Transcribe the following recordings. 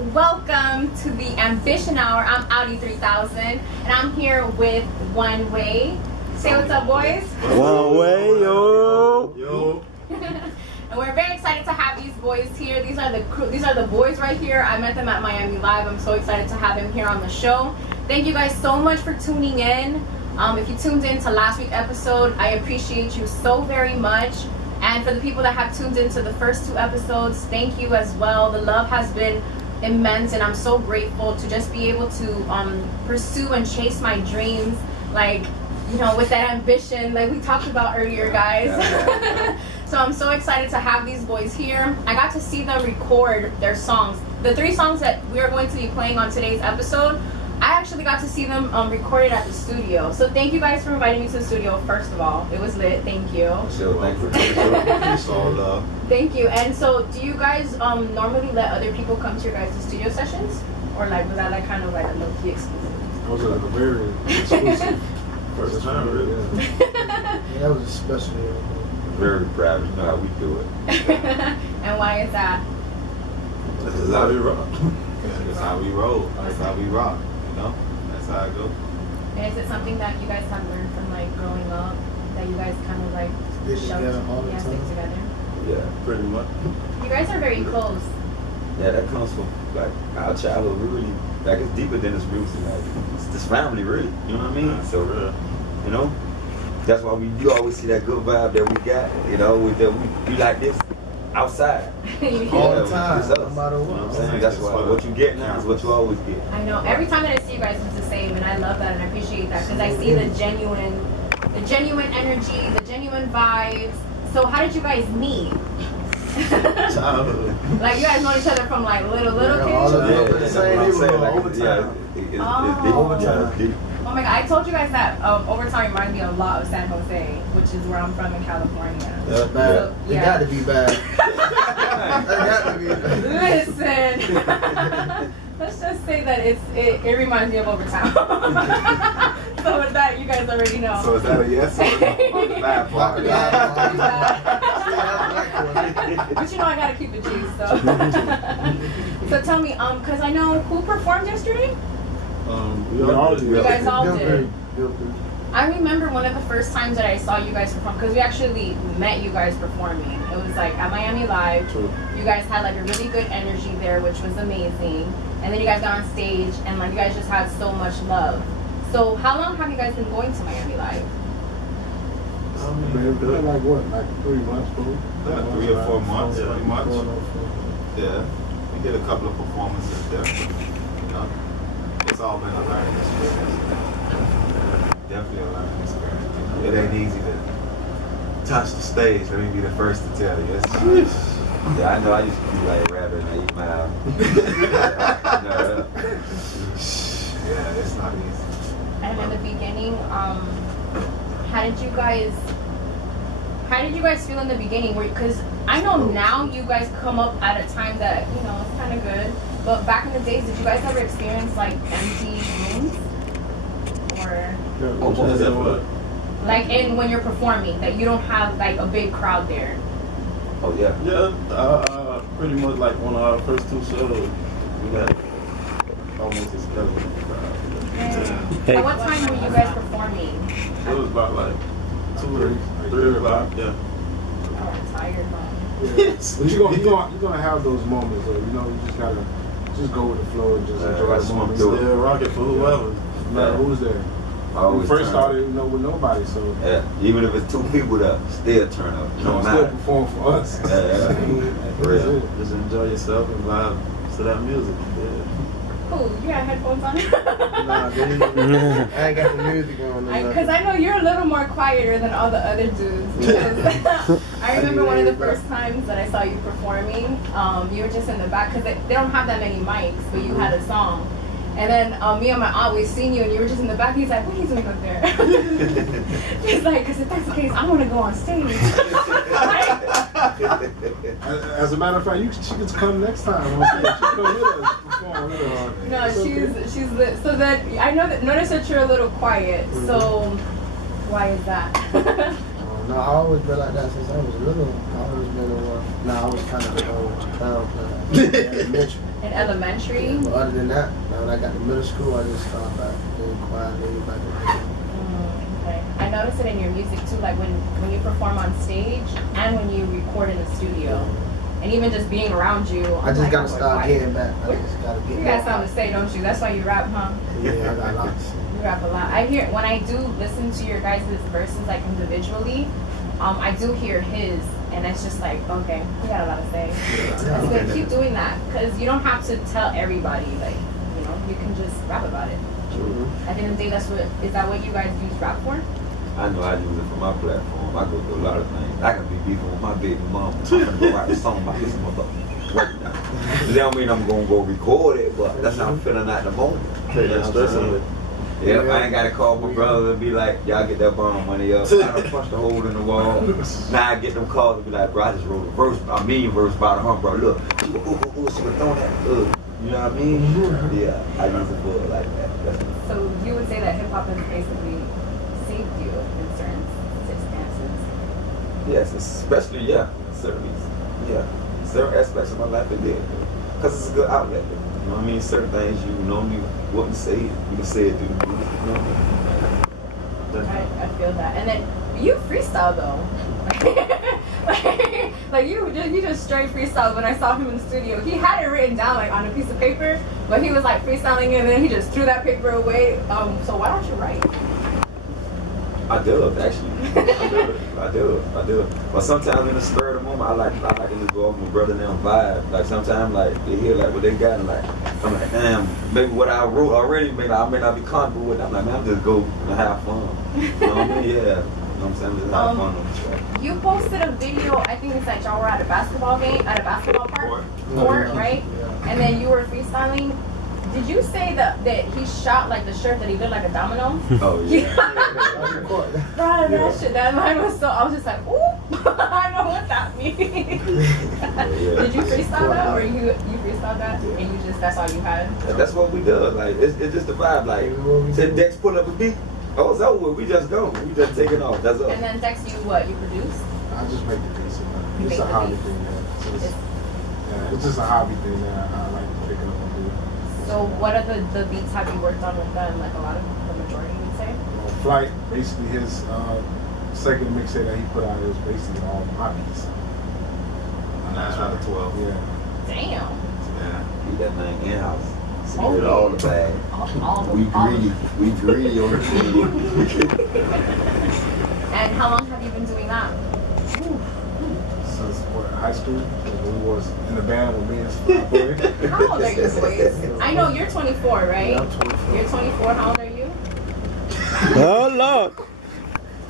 welcome to the Ambition Hour. I'm Audi 3000, and I'm here with One Way. Say what's up, boys. One Way, yo. Yo. And we're very excited to have these boys here. These are the boys right here. I met them at Miami Live. I'm so excited to have them here on the show. Thank you guys so much for tuning in. If you tuned in to last week's episode, I appreciate you so very much. And for the people that have tuned into the first 2 episodes, thank you as well. The love has been immense, and I'm so grateful to just be able to pursue and chase my dreams, like, you know, with that ambition like we talked about earlier, guys. So I'm so excited to have these boys here. I got to see them record their songs. The 3 songs that we are going to be playing on today's episode, I actually got to see them recorded at the studio. So thank you guys for inviting me to the studio, first of all. It was lit. Thank you. Sure, thank you. It's all love. Thank you. And so do you guys normally let other people come to your guys' studio sessions? Or like was that like kind of like a low-key exclusive? It was like a very exclusive First time, really. Yeah, that was a special year. Very proud. You know how we do it. And why is that? This is how we rock. That's how we roll. That's how we rock. You know? That's how it goes. And is it something that you guys have learned from like growing up? That you guys kind of like Stick together all the stick time. together? Yeah, pretty much. You guys are very close. Yeah, that comes from like our childhood. We really like it's deeper than its roots, and like it's this family, really. You know what I mean? So, you know, that's why you always see that good vibe that we got. You know, we like this outside All the time, It's us. no matter You know what I'm what. saying? That's why what you get now is what you always get. I know. Every time that I see you guys, it's the same, and I love that, and I appreciate that because I see the genuine energy, the genuine vibes. So, how did you guys meet? Childhood. Like you guys know each other from like little Yeah, all kids. of them. that's Same what I'm saying. neighborhood, Like, Overtowns. it's deep. Oh. It's deep. Oh my god, I told you guys that Overtowns reminds me a lot of San Jose, which is where I'm from in California. That's bad. So, It yeah. got to be bad. It got to be bad. Listen, let's just say that it reminds me of Overtowns. So with that, you guys already know. So is that a yes or no? The bad part. But you know I gotta keep it G, so. So tell me, cause I know who performed yesterday? We all You You guys all did. did. I remember one of the first times that I saw you guys perform, because we actually met you guys performing. It was like at Miami Live. True. You guys had like a really good energy there, which was amazing. And then you guys got on stage and like you guys just had so much love. So how long have you guys been going to Miami Live? Been like what? Like 3 months, bro? Yeah, 3 or 4 months, pretty much. Going on for- Yeah. We did a couple of performances there. You know? It's all been a learning experience. Definitely a learning experience. You know? It ain't easy to touch the stage. Let me be the first to tell you. It's Yeah, I know. I used to be like rapping and eat my yeah, it's not easy. And in the beginning, how did you guys feel in the beginning? Because I know now you guys come up at a time that, you know, it's kind of good. But back in the days, did you guys ever experience like empty rooms? Or like when you're performing, that you don't have like a big crowd there? Oh yeah. Yeah, pretty much like on our first 2 shows, we had almost a skeleton crowd. Yeah. At what time were you guys performing? It was about like 2 or 3 o'clock, yeah. Oh, I'm tired, Mom. Yeah. But you're gonna have those moments, though. You know, you just gotta just go with the flow and just enjoy right, the swim moment. through it. Still rocking for whoever. No matter who's there. I We always first turn started, you know, with nobody, so Yeah, even if it's 2 people there, still turn up. No still matter. perform for us. Yeah. For real. Just enjoy yourself and vibe to that music. Yeah. Cool, you got headphones on? Nah, I ain't got the music on. Because I know you're a little more quieter than all the other dudes. Because I remember one of the first times that I saw you performing, you were just in the back, because they don't have that many mics, but you had a song. And then me and my aunt, we seen you, and you were just in the back. He's like, what are you doing up there? He's like, because if that's the case, I want to go on stage. As a matter of fact, she could come next time. She could come with us, perform with us. No, she's lit. So that I notice that you're a little quiet. So why is that? No, I always been like that since I was little. I always been I was kind of down class. Elementary. In elementary? But other than that, now when I got to middle school, I just started back being quietly back in. Okay. I noticed it in your music too, like when you perform on stage and when you record in the studio. And even just being around you. I just gotta start getting back. I just gotta get You got something to say, don't you? That's why you rap, huh? Yeah, I got lots. You rap a lot. I hear, when I do listen to your guys' verses like individually, I do hear his, and it's just like, okay, you got a lot to say. That's good. Keep doing that, because you don't have to tell everybody, like, you know, you can just rap about it. At the end of the day, is that what you guys use rap for? I know I use it for my platform. I go through a lot of things. I can be beefing with my baby mom. I'm gonna go write a song about this motherfucker. Right now. That don't mean I'm gonna go record it, but that's how I'm feeling at the moment. Take that stress away. Yeah, I ain't gotta call my brother and be like, y'all get that bond money up. I done punched a hole in the wall. Now I get them calls and be like, bro, I just wrote a million verse about her, bro. Look, she was throwing that. You know what I mean? Yeah, I use it for it like that. So you would say that hip hop has basically saved you in certain circumstances? Yes, especially, certainly, certain aspects of my life it did. Because it's a good outlet. You know what I mean? Certain things you normally wouldn't say it. You can say it through the music, you know? I feel that. And then you freestyle though. like you just straight freestyle. When I saw him in the studio, he had it written down like on a piece of paper, but he was like freestyling and then he just threw that paper away. So why don't you write? I do, actually. I do. But sometimes in the spur of the moment, I like to just go off my brother and them vibe. Like sometimes, like they hear like what they got, and like I'm like, damn, maybe what I wrote already, maybe I may not be comfortable with. I'm like, man, I'm just go and have fun. You know what I mean? Yeah. You know what I'm saying? Just have fun on the track. You posted a video. I think it's like y'all were at a basketball park, court, right? And then you were freestyling. Did you say that he shot like the shirt that he did like a domino? Oh yeah. That line was so. I was just like, ooh, I know what that means. Did you freestyle that, or you freestyle that, and you just that's all you had? That's what we do. Like it's just the vibe. Like said Dex pull up a beat. Oh, it's over. We just go. We just take it off. That's all. And then Dex, you what? You produce? I just make the beats. It's a hobby thing. It's just a hobby thing that I like to pick up and do. So what are the beats have you worked on with them? Like a lot of the majority, you'd say? Flight, basically his second mixtape that he put out is basically all my beats. 9 out of 12. Yeah. Damn. Yeah. Keep that thing in house. Oh, Secure all the bag. We greedy on the And how long have you been doing that? Since high school, when we was in the band with me and boy. How old are you boys? I know you're 24, right? Yeah, I'm 24. You're 24. How old are you? Oh, Lord.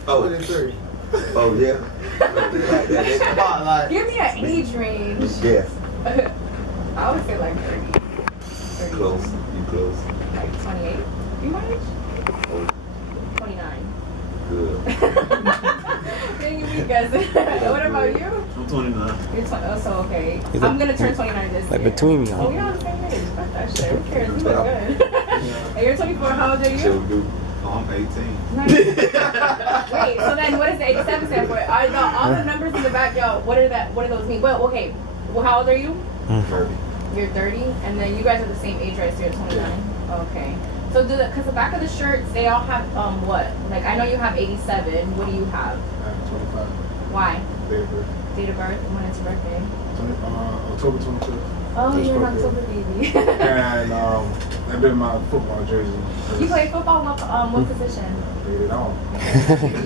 Oh, 23. oh yeah. Spotlight. Give me an age range. Yes. I would say like 30. Close. You close. Like 28. You my age? Oh, 29. good. Thank you, guys. What about you? I'm 29. You're so okay. He's I'm like- gonna turn 29 this Like year. between me, Oh, huh? we're on the same age. Fuck that shit. Who cares? You look good. And you're 24. How old are Chill, you? dude. Oh, I'm 18. Nice. Wait. So then, what does the 87 stand for? Are all the numbers in the back, y'all? What do those mean? Well, okay. Well, how old are you? 30. You're 30, and then you guys are the same age, right? So you're 29. Okay. So because the back of the shirts, they all have what? Like I know you have 87. What do you have? I'm 25. Why? Date of birth. Date of birth? When it's your birthday? October 25th. Oh, Just you're an birthday. October baby. And I've been in my football jersey. You play football? What position? Played it all.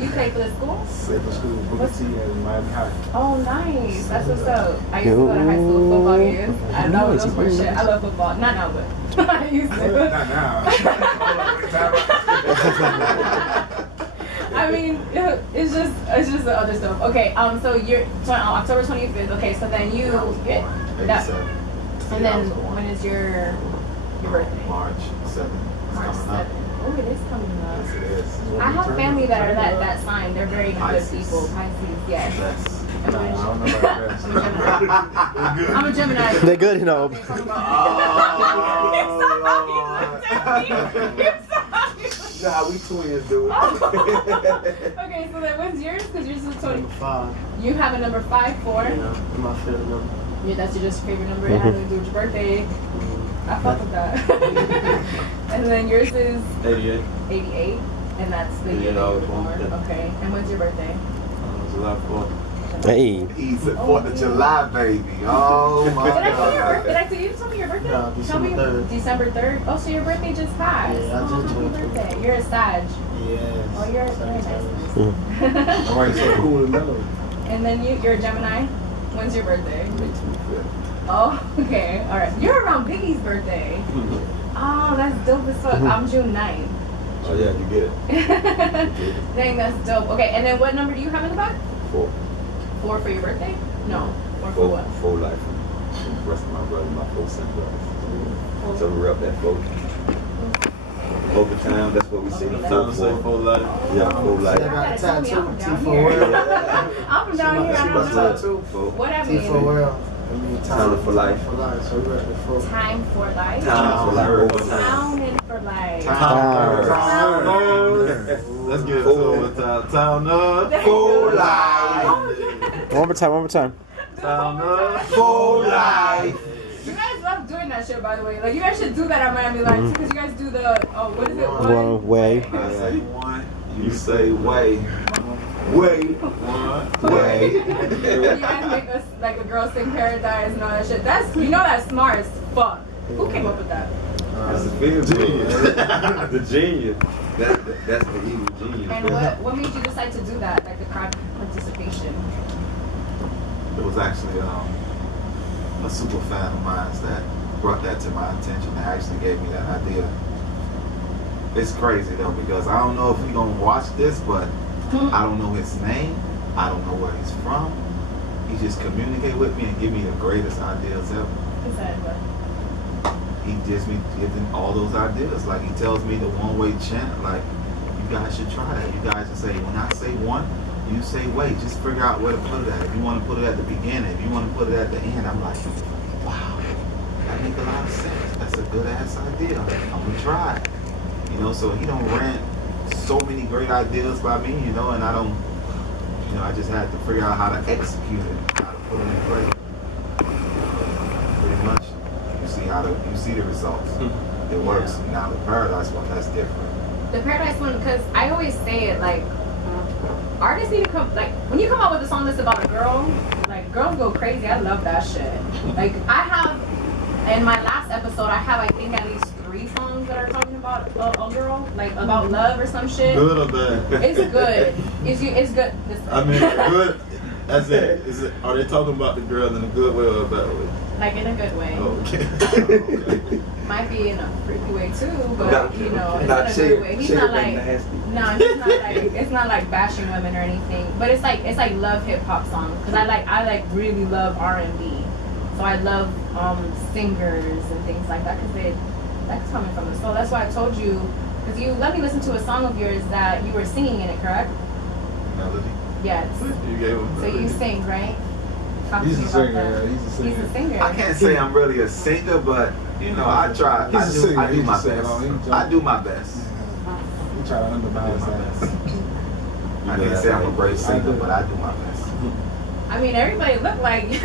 You play for the school? Played for school, Booker T and Miami High. Oh, nice. That's what's up. I used to go to high school football games. I love those for shit. I love football. Not now, but I used to. Not now. I mean, it's just the other stuff. Okay, so you're October 25th. Okay, so then you get that. 87. And then when is your birthday? March 7th. It's March coming up. 7th. Oh, it is coming up. Yes, it is. I have family that are that sign. They're very good Pisces. people. Pisces, yes. That's I don't know about that. I'm a Gemini. They're good, you know. Okay, talk about- You know how we twins do it. Okay, so then when's yours? Because yours is 20. Number 5. You have a number 5 for? Yeah, my favorite number. Yeah, that's just your favorite number. It has to do with your birthday. I fuck with that. And then yours is 88. 88, and that's the year Yeah, that you were I born. was born. Okay. And when's your birthday? July 4th. Hey. He's a 4th of July, baby. Oh my Did I tell you your birthday? Did God. I tell you to tell me your birthday? No, Tell me December 3rd. December 3rd. Oh, so your birthday just passed. Yeah, I Oh, just happy turned birthday. You're a Sag. Yes. Oh, you're a nice. Alright, so cool and mellow. And then you're a Gemini. When's your birthday? May 25th. Oh, okay. All right. You're around Biggie's birthday. Oh, that's dope as fuck. I'm June 9th. Oh yeah, you get it. Dang, that's dope. Okay, and then what number do you have in the back? 4. 4 for your birthday? No. 4 for what? 4 life. The rest of my brother, my 4 son brothers. So we up that 4. Overtowns, that's what we say. Time to say 4 life. Yeah, 4 I life. got a tattoo. I'm down T4 here. World. I'm from down here. I She don't must know. tattoo. What I T4 mean? World. I mean, Time for life. For life. So we're at the 4. Time for life. Time for life. Overtime. Town for life. Let's get it to Overtowns. Town up. For life. Oh, yes. One more time. Town up. For life. You guys love doing that shit, by the way. Like, you guys should do that at Miami Live, because you guys do the, oh, what is it? One way. I say one, you say way. Way. Way. You guys make us, like, the girls sing Paradise and all that shit. That's, you know that's smart as fuck. Who came up with that? That's the feel Genius. The genius. That's the evil genius. And what made you decide to do that, like the crowd participation? It was actually a super fan of mine that brought that to my attention and actually gave me that idea. It's crazy though, because I don't know if he's gonna watch this, but I don't know his name. I don't know where he's from. He just communicate with me and give me the greatest ideas ever. He said what? He gives me giving all those ideas. Like he tells me the one-way chant, like, you guys should try that. You guys should say, when I say one, you say wait. Just figure out where to put it at. If you want to put it at the beginning, if you want to put it at the end, I'm like, wow, that makes a lot of sense. That's a good ass idea. I'm gonna try it. You know, so he don't rant so many great ideas by me, you know, and I don't, you know, I just had to figure out how to execute it, how to put it in place. Pretty much, you see the results. It works. Now the Paradise one, that's different. The Paradise one, because I always say it, like, artists need to come, like, when you come out with a song that's about a girl, like, girls go crazy. I love that shit. Like, I have, in my last episode, I have, I think, at least 3 songs that are talking about a girl, like, about love or some shit. Good or bad? It's good. It's good. I mean, good. That's it. Is it? Are they talking about the girl in a good way or a bad way? Like, in a good way. Oh, okay. Might be in a freaky way too, but Not- you know, it's not in a shade- good way. He's shade not like like nasty. no, he's not like it's not like bashing women or anything. But it's like love hip hop songs because I really love R&B, so I love singers and things like that because that's coming from the soul. That's why I told you because you let me listen to a song of yours that you were singing in it, correct? Melody. Yes. You gave him. So you sing, right? Talk to He's me a about singer, that. yeah, he's a singer. He's a singer. I can't say I'm really a singer, but you know, I try. He's a singer, I do he's my a singer. best. I do my best. We try to underbalance that. I can't say I'm a great singer, but I do my best. I mean, everybody look like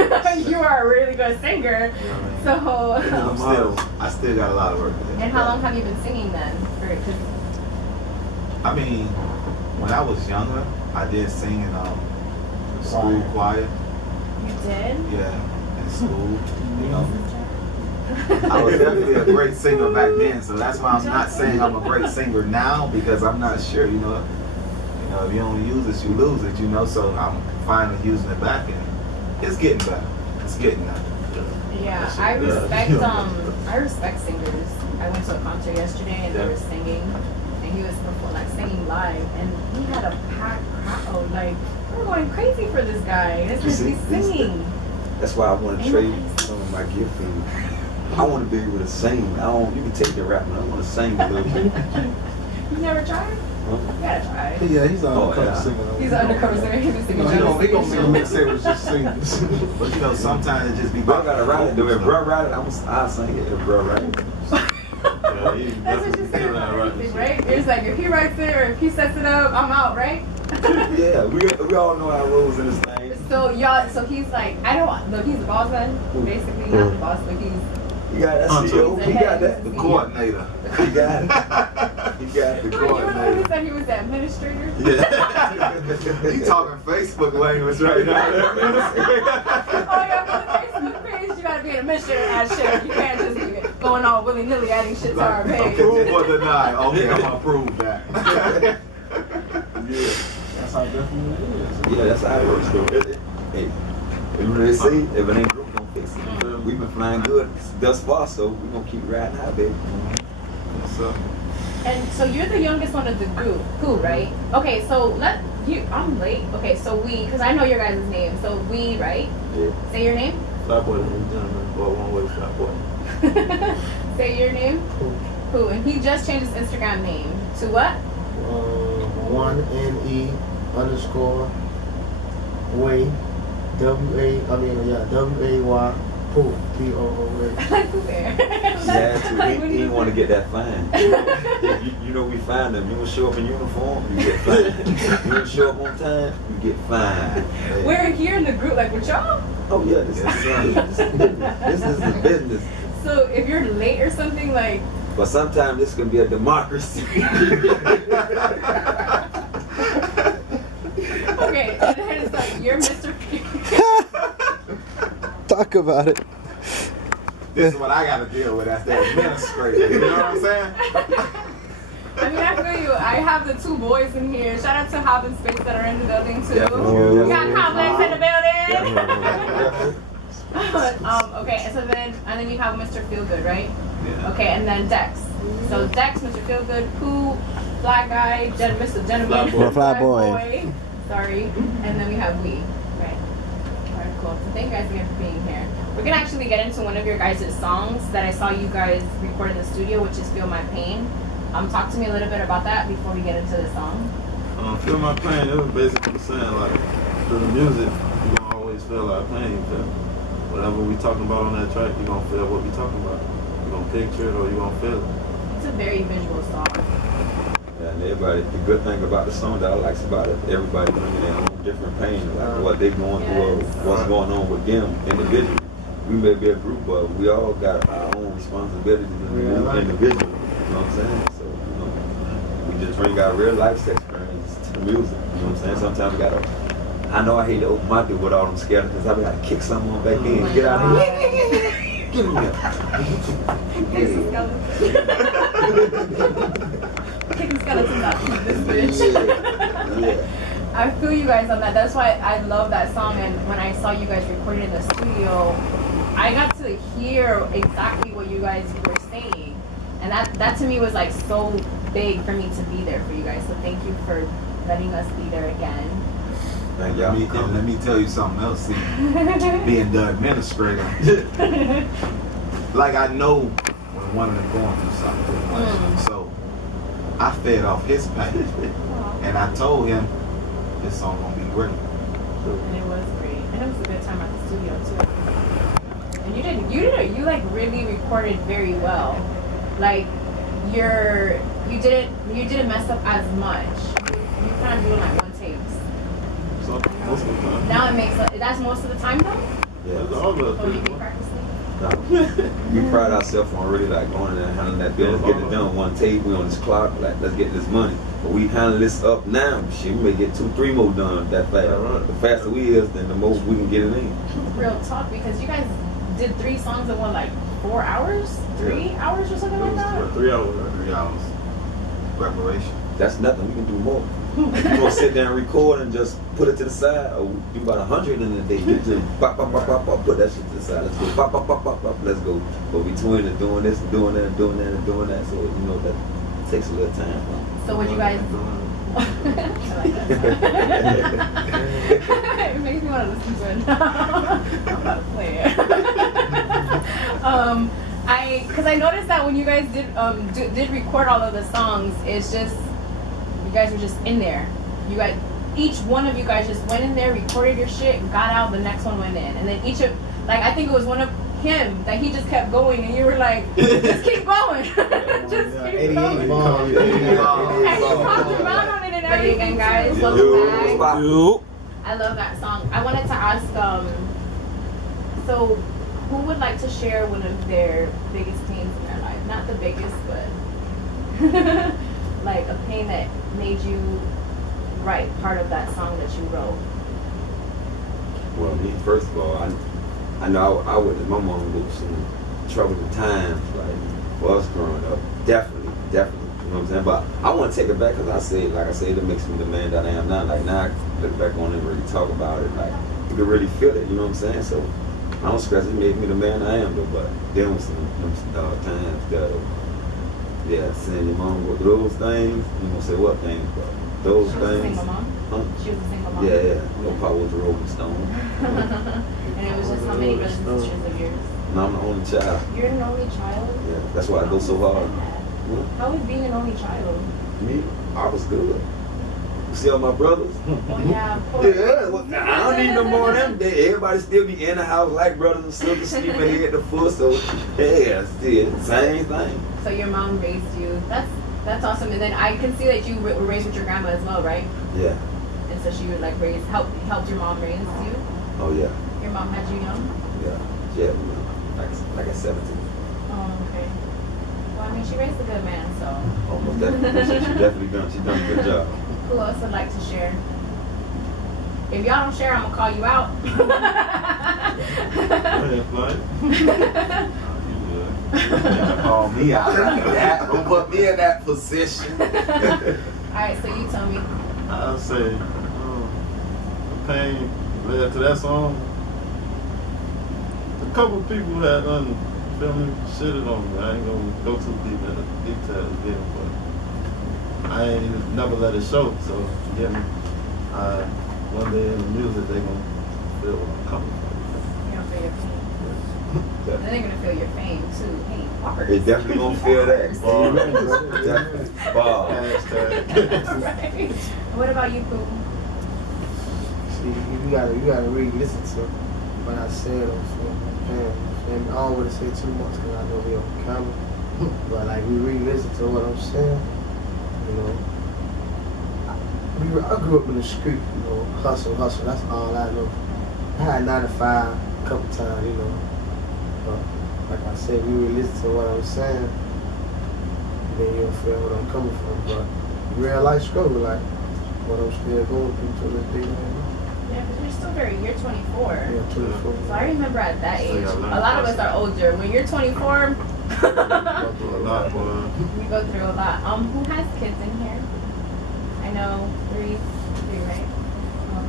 you are a really good singer. You know what I mean? So, I still got a lot of work to do. and how long have you been singing then? I mean, when I was younger, I did sing in school choir. You did? Yeah, in school. You know, I was definitely a great singer back then, so that's why I'm not saying I'm a great singer now because I'm not sure. You know, if you don't use it, you lose it. You know, so I'm finally using it back, and it's getting better. It's getting better. Yeah, I respect singers. I went to a concert yesterday and they were singing, and he was singing live, and he had a packed crowd. Like, we're going crazy for this guy. This is he's singing. That's why I want to trade some of my gift for you. I want to be able to sing. You can take the rap, but I want to sing a little bit. You never tried? You gotta try. Yeah, he's an undercover yeah. singer. He's an undercover singer. He was singing. They gonna make say it was just singers. But you know, sometimes it just be. Bro gotta write it. Do it, bro write it. I'll sing it. If bro write it. That's what you say about everything, right? It's like if he writes it or if he sets it up, I'm out, right? Yeah, we all know our rules in this thing. So y'all, so he's like, I don't know, he's the boss man, basically, not the boss, but he's. You got that CEO. He got that. The coordinator. He got it. He got the You remember when he coordinator. said he was the administrator? Yeah. He talking Facebook language right now. Oh yeah, for the Facebook page, you gotta be an administrator and add shit. You can't just be going all willy-nilly adding shit to our page. Approve or deny. Okay, I'm gonna approve that. Yeah, that's how definitely it is. Yeah, that's how it works, though. Hey, you know they say, if it ain't broke, don't fix it. We've been flying good thus far, so we're gonna keep riding high, baby. So, And so you're the youngest one of the group, right? Okay, so I'm late. Okay, so because I know your guys' name. So right? Yeah. Say your name. Flatboy, ladies and gentlemen. Well, one way flatboy. Say your name. Who? And he just changed his Instagram name to what? 1NE _ way WAY Pooh POOA. Like who there? Yeah, he didn't want to get that fine. You know we find them. You don't show up in uniform, you get fined. You don't show up on time, you get fined. We're here in the group, like with y'all. Oh yeah, this is the business. So if you're late or something, like. But sometimes this can be a democracy. Okay, and then it's like you're Mr. Talk about it. this is what I gotta deal with as the administrator. You know what I'm saying? I mean, I feel you. I have the two boys in here. Shout out to Hop and Space that are in the building too. Yeah, We got Complex in the building. Yeah. Okay, so then you have Mr. Feelgood, right? Yeah. Okay, and then Dex. So Dex, Mr. Feelgood, Pooh, Fly Guy, Mr. Gentleman, Fly Boy. Sorry, and then we have We. Right. Alright, cool. So thank you guys again for being here. We're gonna actually get into one of your guys' songs that I saw you guys record in the studio, which is Feel My Pain. Talk to me a little bit about that before we get into the song. Feel My Pain, it was basically saying, like, through the music, you're gonna always feel our pain. Whatever we talking about on that track, you're gonna feel what we talking about. You're gonna picture it or you're gonna feel it. It's a very visual song. Yeah, and everybody, the good thing about the song that I like about it, everybody bringing their own different pain, like what they going through or what's going on with them individually. We may be a group, but we all got our own responsibilities individually. You know what I'm saying? So, you know, we just bring our real life experience to the music. You know what I'm saying? Sometimes we gotta, I know I hate to open my door with all them skeletons. I gotta kick someone back in. Get out of here. Get him here. Kicking skeletons out of this bitch. Yeah. I feel you guys on that. That's why I love that song. And when I saw you guys recorded in the studio, I got to hear exactly what you guys were saying. And that to me was like so big for me to be there for you guys. So thank you for letting us be there again. Thank y'all. Let me tell you something else. See, being the administrator, like I know when one of them going through something, so I fed off his pain, and I told him this song gonna be great. And it was great. And it was a good time at the studio too. And you like really recorded very well. Like you didn't mess up as much. You kind of doing like one takes. So, most of the time. Now it makes that's most of the time though? Yeah. It's all the Or you be practicing? No. We pride ourselves on really like going in there and handling that business, get it done one take, we on this clock, like let's get this money. But we handle this up now, shit, we may get 2-3 more done that fast. Yeah, right. The faster we is, then the more we can get it in. Real talk, because you guys did 3 songs in what, like 4 hours? 3 hours or something like that? 3 hours. 3 hours preparation. That's nothing, we can do more. If you want to sit down and record and just put it to the side, or do about 100 in a day, you just pop, pop, pop, pop, pop, put that shit to the side. Let's go, pop, pop, pop, pop, pop, let's go. But between and doing this and doing that and doing that and doing that, so you know that takes a little time. So what you guys I like that. It makes me want to listen to it now. I'm about to play it. Because I noticed that when you guys did record all of the songs, it's just you guys were just in there. You guys, each one of you guys just went in there, recorded your shit, got out, the next one went in, and then each of, like I think it was one of him that he just kept going, and you were like, just keep going, just keep going. 88 bars. And he talked around on it and everything, guys. Welcome back. I love that song. I wanted to ask, so who would like to share one of their biggest pains in their life? Not the biggest, but like a pain that made you write part of that song that you wrote. Well, me, first of all, I know I witnessed my mom go through some troubling times, like, for us growing up. Definitely. You know what I'm saying? But I want to take it back because like I said, it makes me the man that I am now. Like, now I look back on it and really talk about it. Like, you can really feel it, you know what I'm saying? So, I don't stress it made me the man I am, though. But there was some times that, yeah, seeing your mom go through those things, you don't say what things, but those She things. was a single mom? Huh? She was a single mom? Yeah. No papa was a rolling stone. And it was just how many brothers and sisters of yours? No, I'm the only child. You're an only child? Yeah, that's why I go so hard. How was being an only child? Me, I was good. You see all my brothers? Oh yeah, of course. Yeah, well, I don't need no more of them. Everybody still be in the house like brothers and sisters, sleeping head to foot. So, yeah, still same thing. So your mom raised you. That's awesome. And then I can see that you were raised with your grandma as well, right? Yeah. And so she would like helped your mom raise you. Oh yeah. Your mom had you young. Yeah. Yeah. Like at 17. Oh, okay. Well, I mean, she raised a good man, so. Almost definitely. She definitely done. She done a good job. Who else would like to share? If y'all don't share, I'm gonna call you out. Go ahead, Floyd. You gotta call me out. Don't put me in that position. Alright, so you tell me. I'd say the pain led to that song. A couple people had feel me, shitted on me. I ain't gonna go too deep in the details there, but I ain't never let it show. So you get me? One day in the music they gonna feel where I'm coming from. You're gonna feel your pain. Then they're gonna feel your fame too. Pain hard. They definitely gonna feel that. Bars. Definitely. Bars. Hashtag. Right. What about you, Pooh? See, you gotta really listen to what I said on film. And I don't want to say too much because I know we on camera. But like we really listen to what I'm saying. You know, I grew up in the street. You know, hustle. That's all I know. I had 9 to 5 a couple times. You know, but like I said, we really listen to what I'm saying. Then you'll feel what I'm coming from. But real life struggle, like what I'm still going through to this day, man. Yeah, because you're 24. Yeah, 24. So I remember at that So age, y'all learn a lot of us fast. are older. When you're 24, Go through a lot, boy. we go through a lot. Who has kids in here? I know three, right?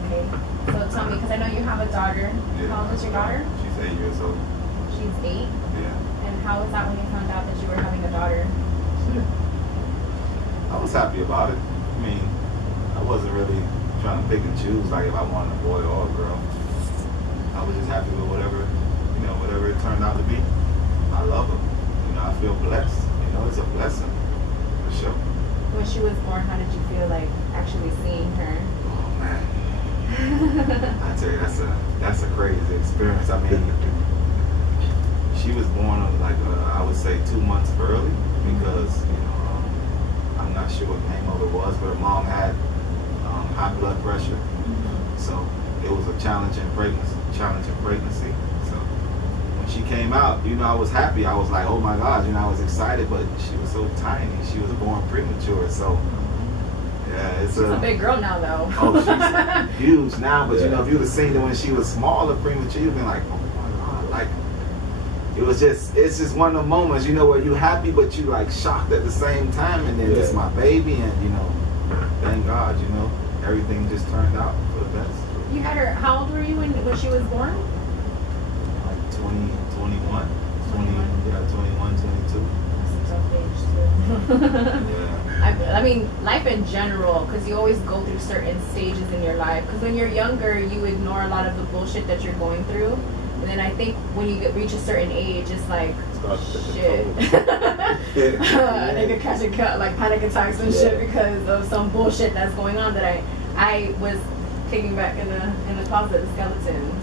Okay. So tell me, because I know you have a daughter. How old is your daughter? She's 8 years old. She's 8. Yeah. And how was that when you found out that you were having a daughter? I was happy about it. I mean, I wasn't really trying to pick and choose like if I wanted a boy or a girl. I was just happy with whatever it turned out to be. I love her. You know, I feel blessed. You know, it's a blessing for sure. When she was born, how did you feel like actually seeing her? Oh man, I tell you, that's a crazy experience. I mean, she was born like I would say 2 months early because I'm not sure what the name of it was, but her mom had high blood pressure, so it was a challenging pregnancy. So when she came out, I was happy. I was like, oh my God, I was excited, but she was so tiny. She was born premature, so yeah, She's a big girl now, though. Oh, she's huge now, but if you'd have seen her when she was smaller, premature, you'd been like, oh my God, like it's just one of the moments, where you happy but you like shocked at the same time, and then it's my baby, and thank God, everything just turned out for the best. You had her, how old were you when she was born? Like 21, 22. That's a tough age, too. Yeah. I mean, life in general, because you always go through certain stages in your life. Because when you're younger, you ignore a lot of the bullshit that you're going through. And then I think when you reach a certain age, it's like, shit. Nigga catch a cut, like panic attacks and shit because of some bullshit that's going on that I was kicking back in the closet of skeletons.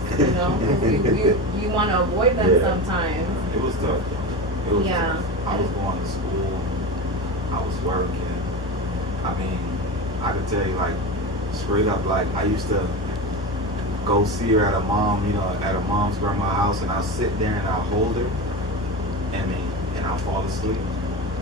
You want to avoid them sometimes. It was tough. It was Yeah. tough. I was going to school. I was working. I mean, I could tell you, like, straight up, like, I used to go see her at a mom's grandma's house, and I'll sit there and I'll hold her, and I'll fall asleep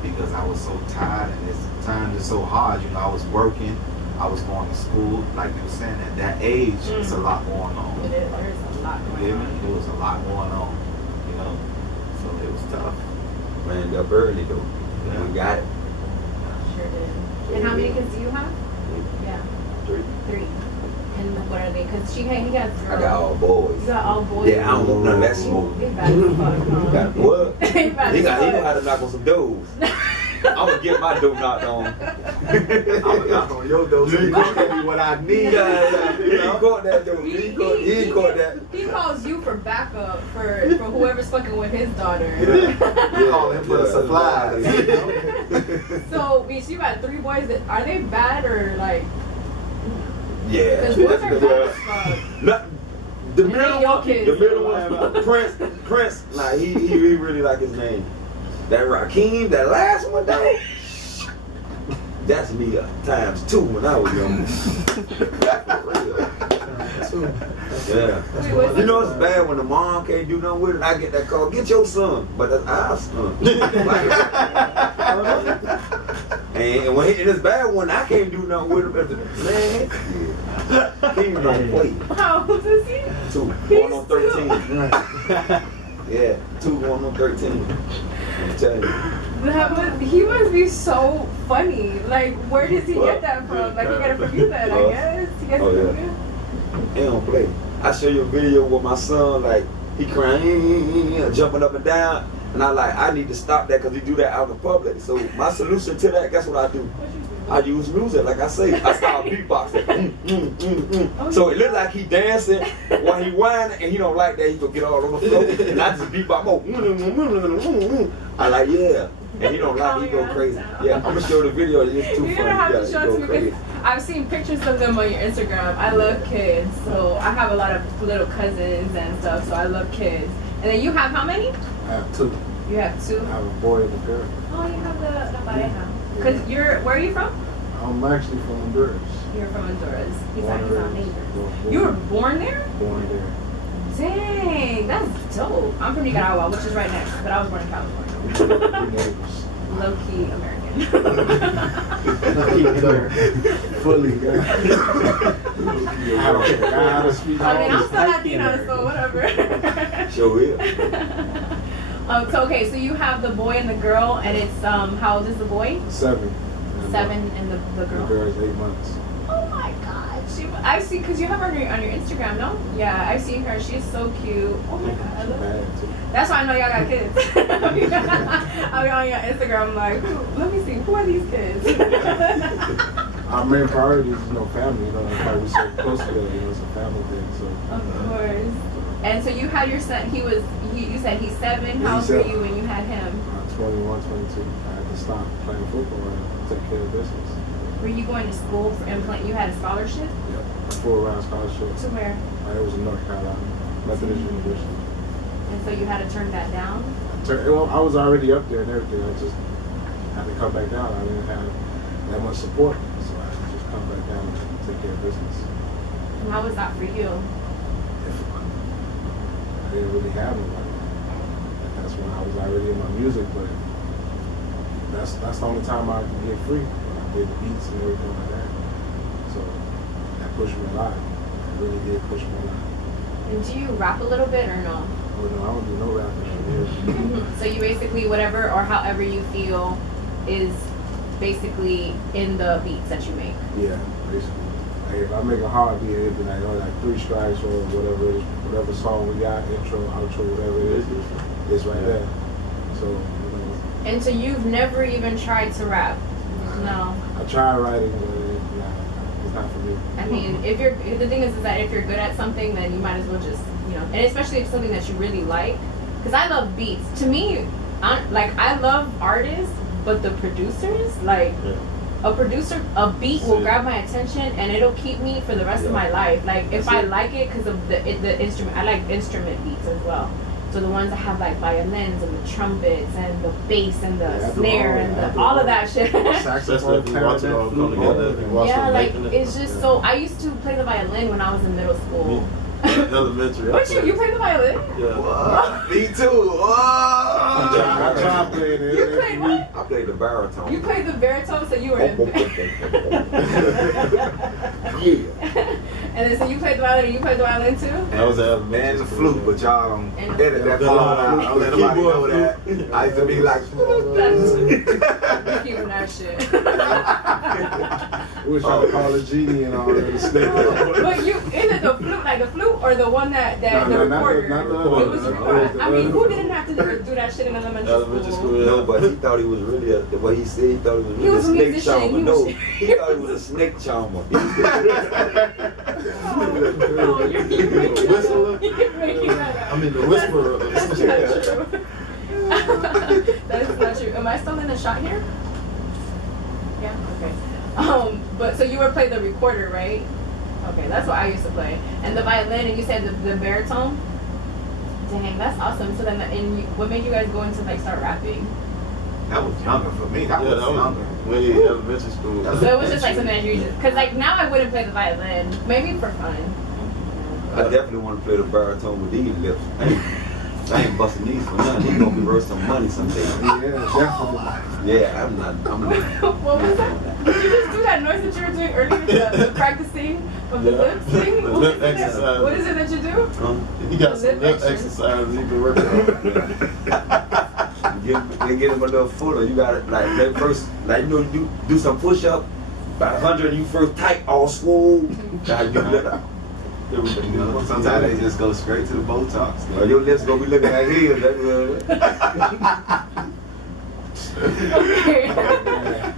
because I was so tired, and this time is so hard. I was working, I was going to school. Like you were saying, at that age, it's a lot going on. It is. There's a lot going on. It was a lot going on, so it was tough. Ran up early though. Yeah. We got it. Sure did. And how many kids do you have? Yeah. 3. 3. And what are they? Because he has girls. I got all boys. You got all boys? Yeah, I don't want none of that smoke. They bad as fuck, huh? What? They bad He as know fuck. how to knock on some doors. I'm gonna get my door knocked on. I'm gonna knock on your door so you can tell me what I need. He caught that door. He caught that. He calls you for backup for whoever's fucking with his daughter. Yeah. Call him for the supplies. So, bitch, you got 3 boys. Are they bad or like? Yeah. Because boys are bad as fuck. The And they middle your one, kids. the middle one, Prince. Like he really like his name. That Rakeem, that last one though. That's me times 2 when I was young. Yeah. Wait, You know it's bad when the mom can't do nothing with it. I get that call, get your son, but that's our son. And when it's bad when I can't do nothing with him, man, he ain't no play. How old is he? 2, going on 13. Yeah, 2 going on 13. I'm telling you. He must be so funny. Like, where does he get that from? Like, he got it from you then, I guess. He gets it from you. He don't play. I show you a video with my son, like, he crying, jumping up and down. And I need to stop that because he do that out in public. So my solution to that, guess what I do? I use music, like I say. I start beatboxing. So it look like he dancing while he whining, and he don't like that. He gonna get all over the floor. And I just beatbox. I like, yeah. And he don't like it. He go crazy. Yeah, I'm gonna show the video. It's too funny. You're gonna have to show it to me crazy. because I've seen pictures of them on your Instagram. I love kids, so I have a lot of little cousins and stuff. So I love kids. And then you have how many? I have 2. You have 2. I have a boy and a girl. Oh, you have the pareja. Because where are you from? I'm actually from Honduras. You're from Honduras. He's Born not there. neighbor. You were born there? Born there. Dang, that's dope. I'm from Nicaragua, which is right next, but I was born in California. Neighbors. Low key American. Fully. I I mean, I'm still Latina, so whatever. Sure will. So okay, so you have the boy and the girl, and it's how old is the boy? 7. 7, and the The girl. girl is 8 months. Oh my God, I see, cause you have her on your Instagram, no? Yeah, I've seen her. She's so cute. Oh my God, I love her. Bad too. That's why I know y'all got kids. I'll be on your Instagram like, let me see, who are these kids? Our main priority is, family. That's why we're so close together. It's a family thing. So. Of course. And so you had your son. You said he's 7. How old were you when you had him? 21, 22. I had to stop playing football and take care of business. Were you going to school and you had a scholarship? Yep. Full round scholarship. To where? It was in North Carolina, Methodist University. And so you had to turn that down? Well, I was already up there and everything. I just had to come back down. I didn't have that much support, so I had to just come back down and take care of business. And how was that for you? I didn't really have nobody. And that's when I was already in my music, but that's the only time I could get free. When I did beats and everything like that. So that pushed me a lot. It really did push me a lot. And do you rap a little bit or no? But no, I don't do no rapping. So you basically, whatever or however you feel is basically in the beats that you make. Yeah, basically. Like if I make a hard beat, it'd be like, 3 strikes or whatever it is, whatever song we got, intro, outro, whatever it is, it's right there. So, And so you've never even tried to rap? No. I tried writing, but it's not for me. I mean, the thing is that if you're good at something, then you might as well just, and especially if it's something that you really like. Because I love beats. To me, I love artists, but the producers, a beat will grab my attention and it'll keep me for the rest of my life. Like if I like it because of the instrument, I like instrument beats as well. So the ones that have like violins and the trumpets and the bass and the snare and all of that shit. Saxophone, Especially if you watch it all come together. Yeah, like it's just so. I used to play the violin when I was in middle school. Elementary. What you play the violin? Yeah. What? Me too. I tried playing it. You played what? I played the baritone. You played the baritone, so you were in. Yeah. And then so you played the violin, and you played the violin too? That was at Man, the flute, but y'all don't And- edit that Yeah, part out. the Don't let nobody know keyboard that. I used to be like, You keeping that shit. We was trying to call a genie and all that. Snake. But you, is it the flute, like the flute, or the one that the recorder? Not the It was other. recorded. I mean, who didn't have to do that shit in elementary school? No, but he thought he was really the way he said he thought he was He really was a a snake musician. charmer. He No, was- he thought he was a snake charmer. Oh, you're making Whistler? You're making that up. I mean, the whisperer. That's not true. That is not true. Am I still in the shot here? Yeah. Okay. But so you were playing the recorder, right? Okay, that's what I used to play. And the violin, and you said the baritone. Dang, that's awesome. So then, what made you guys go into like start rapping? that was younger for me. That Yeah, was that was younger. way elementary school. So it was just like something that you just, cause like now I wouldn't play the violin, maybe for fun. I definitely want to play the baritone with these lips. I ain't busting these for nothing. He's gonna be worth some money someday. Yeah, definitely. Yeah, I'm not. What was that? Did you just do that noise that you were doing earlier, the practicing of the Yeah. lip thing? The What lip is it? exercise. What is it that you do? He got some Lip lip exercise. exercises he been working on. They get him a little fuller. You got it like that first, like you know, you do some push up. About 100, you first tight, all swole. Now you let up. You know, sometimes they just go straight to the Botox. Your lips gonna be looking like his. Okay.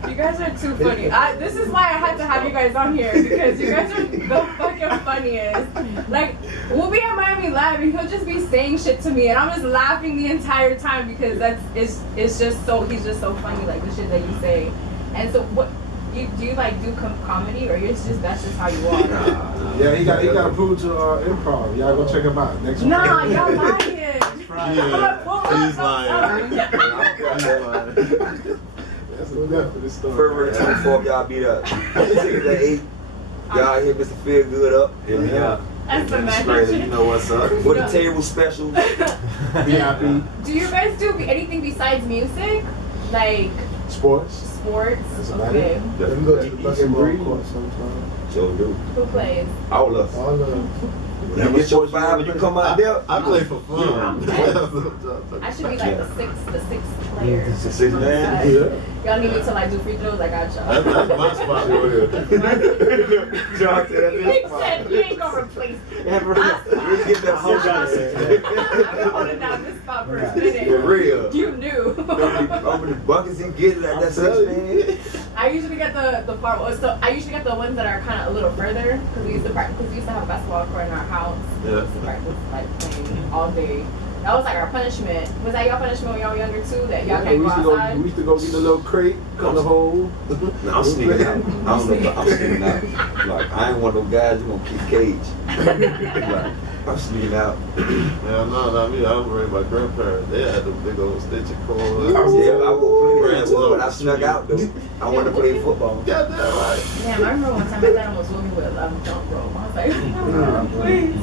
You guys are too funny. This is why I had to have you guys on here, because you guys are the fucking funniest. Like, we'll be at Miami Live and he'll just be saying shit to me and I'm just laughing the entire time because it's just so, he's just so funny, like the shit that you say. And so what, do you like do comedy, or that's just how you are? Yeah, he got to prove to improv. Y'all go check him out next week. Nah, y'all lying. Yeah, he's lying. He's lying. That's the depth of this story. February 24th, y'all beat up. Tickets at 8. Y'all hit Mr. Feel Good up. Hit me up. That's the Straight, you know what's up. With the table special. VIP. Do you guys do anything besides music? Like Sports. sports? That's about Okay. it. We go to the Eat some basketball breed. court sometimes. So do. Who plays? All of us. All of them. You get your vibe and you come out there. I play for fun. I should be like the sixth player. It's a 6 man. Yeah. Y'all need me to like do free throws? I got y'all. That's my spot. John said He said you ain't gonna replace me. You get that whole I'm holding down this spot for a For minute. real. You knew. How many buckets he get like that 6 man? I usually get the far. So I usually get the ones that are kind of a little further because we used to practice. Because we used to have a basketball court in our house. We used to practice like playing all day. That was like our punishment. Was that your punishment when y'all were younger too? That y'all can't we go outside? used to go get a little crate, cut the hole. No, I'm sneaking out. I'm sneaking out. Like, I ain't one of those guys you gonna keep cage. Like, I'm sneaking out. Yeah, no, not me. I was raised by grandparents. They had the big old stitching cord. Yeah, I will play football, but I snuck out though. I wanted to play football. Goddamn right. Damn, I remember one time my dad almost whooped me with a jump rope. I was like, please.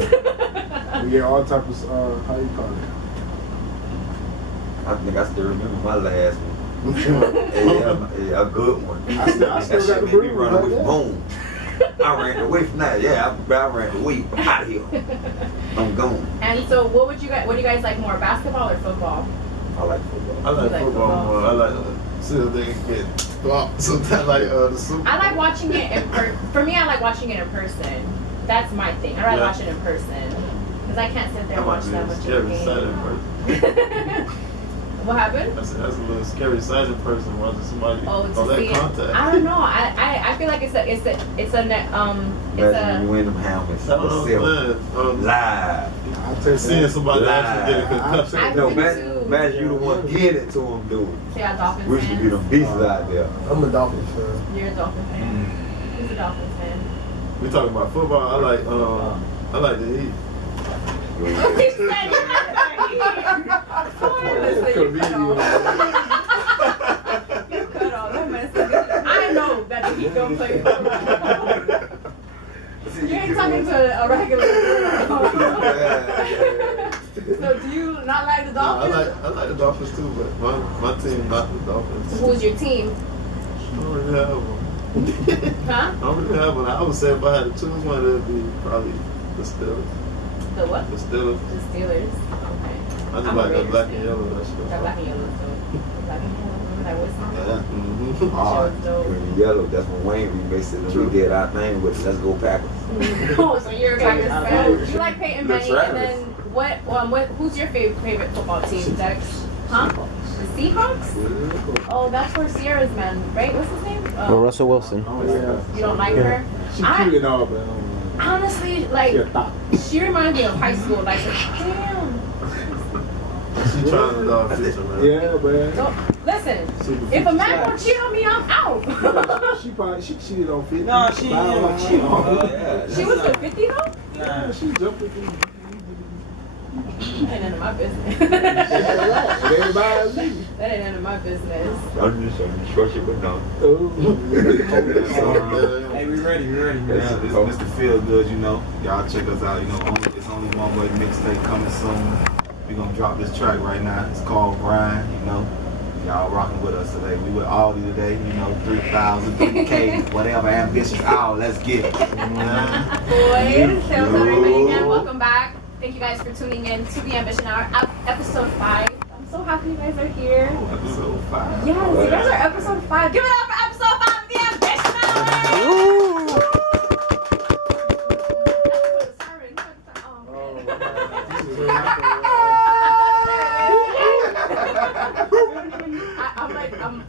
We get all types of, how you call it? I think I still remember my last one. Yeah, a good one. I still That got shit the made me bruise run right away from there. home. I ran away from that. Yeah, I ran away out of here. I'm gone. And so, what do you guys like more, basketball or football? I like football. I like football more. I like see if they can get blocked. Sometimes like the Super. I like watching it in For me, I like watching it in person. That's my thing. I rather watch it in person because I can't sit there and watch that much of the game. What happened? That's a little scary sight in person watching somebody To on that see it. contact. I don't know. I feel like it's a Imagine you win them helmets. That's what I'm saying. Live. I'll tell you Seeing somebody actually get a I concussion. No, do imagine you the one getting it to them, dude. See how Dolphins We should be them beasts out there. I'm a Dolphins fan. You're a Dolphin fan. Who's a Dolphin fan? We talking about football. I like the Heat. He said you like to eat. Listen, you cut all that mess. I know that the Heat don't play football. You ain't talking to a regular girl. Do you not like the No, I Dolphins? like the Dolphins too, but my team not the Dolphins. Who's your team? I don't really have one. Huh? I don't really have one. I would say if I had to choose one, it'd be probably the Steelers. The what? The Steelers. The Steelers. Okay. I just I'm like a that Raiders black fan. and yellow. That shit. That black and yellow too. Black and yellow. Remember that was song? Yeah. Mm-hmm. Oh, That show was green and yellow. That's when Wayne remixed it and True. we did our thing with it. Let's go Packers. Oh, so you're a Packers fan. You like Peyton The Manning, and Travis. then what? Who's your favorite football team, Dex? Huh? The Seahawks? Oh, that's where Sierra's man, right? What's his name? Well, Russell Wilson. Oh, yeah. You don't like her? She I- cute and all, but I don't know. Honestly, like She a thought. she reminds me of high school. Like, damn. She trying to dog future, man. Yeah, man. Don't listen. She If a man won't cheat on me, I'm out. She probably she cheated on 50. No, she didn't cheat on her. Yeah. She was the 50 though. Yeah, she jumped with you. That ain't none of my business. Everybody else leave. That ain't none of my business. I'm just short shit, but no. Hey, we ready, we ready. Yeah, this is Mr. Feel Good, you know. Y'all check us out. You know, it's only one way mixtape coming soon. We're gonna drop this track right now. It's called Grind, you know. Y'all rocking with us today. We with Audi today, you know, 3,000, 3K, whatever, ambitious hour. Let's get it. Boys, so everybody again, welcome back. Thank you guys for tuning in to the Ambition Hour, episode 5. I'm so happy you guys are here. Episode 5. Yes, you guys are episode 5. Give it up for episode 5 of the Ambition Hour! Ooh.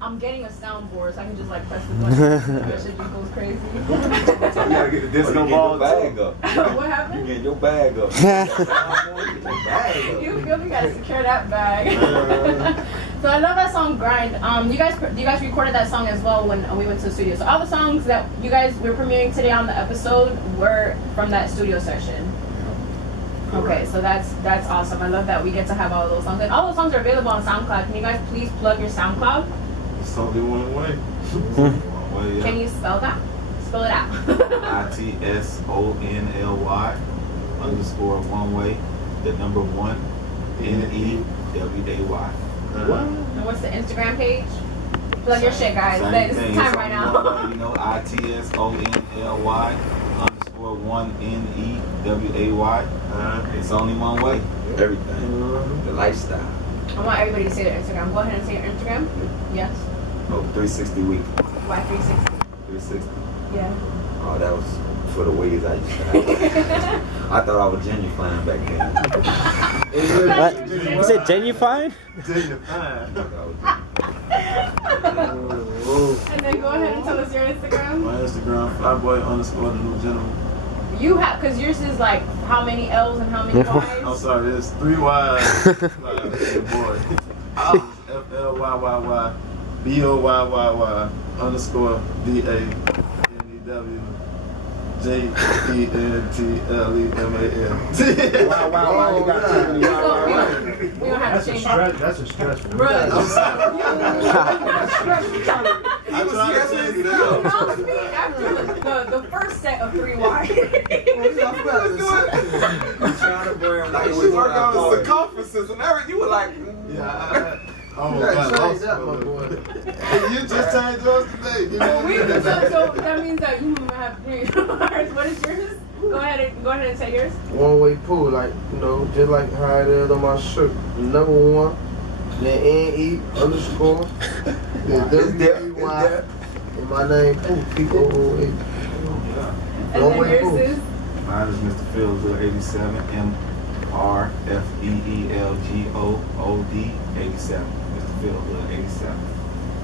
I'm getting a soundboard so I can just like press the button. That shit just goes crazy. You gotta get the You disco get ball your bag up. What You happened? get your bag up. Get your bag up. You feel me? Gotta secure that bag. So I love that song Grind. You guys recorded that song as well when we went to the studio. So all the songs that you guys we're premiering today on the episode were from that studio session. Okay, so that's awesome. I love that we get to have all those songs. And all those songs are available on SoundCloud. Can you guys please plug your SoundCloud? It's only one way. One way, yeah. Can you spell that? Spell it out. ITSONLY _ one way, the number 1 NEWAY. And what's the Instagram page? Plug your shit, guys. Same This thing. is time It's right only now. one way, you know, ITSONLY _ 1 NEWAY. It's only one way. Everything. The lifestyle. I want everybody to say their Instagram. Go ahead and say your Instagram. Yes. Oh, 360 week. Why 360? 360. Yeah. Oh, that was for the ways I used to have. I thought I was genuine back then. What? You said genuine? I thought I was And then go ahead and tell us your Instagram. My Instagram, flyboy _ the new gentleman. You have, because yours is like how many L's and how many I'm Y's? sorry, it's 3 Y's. Like, boy. FLYYY BOYYY _ DAVIDGENTLEMAN. Wow, you got too many. We don't have to change. That's a stretch. Bruh, I'm sorry. I was you announced me after the first set of 3 Y's. trying to bring like She worked on the circumferences and everything. You were like, Yeah. Oh my Yeah, God, change that, my boy. You just changed yours today. You So know? so that means that you have 3 Y's. What is yours? Go ahead and say yours. One way pool, like, you know, just like how it is on my shirt. Number 1, then NE _ then WY, and my name Pool, POOA. And One then way yours pool. is. mine is Mr. Feelgood 87 MRFEELGOOD 87. Mr. Feelgood 87.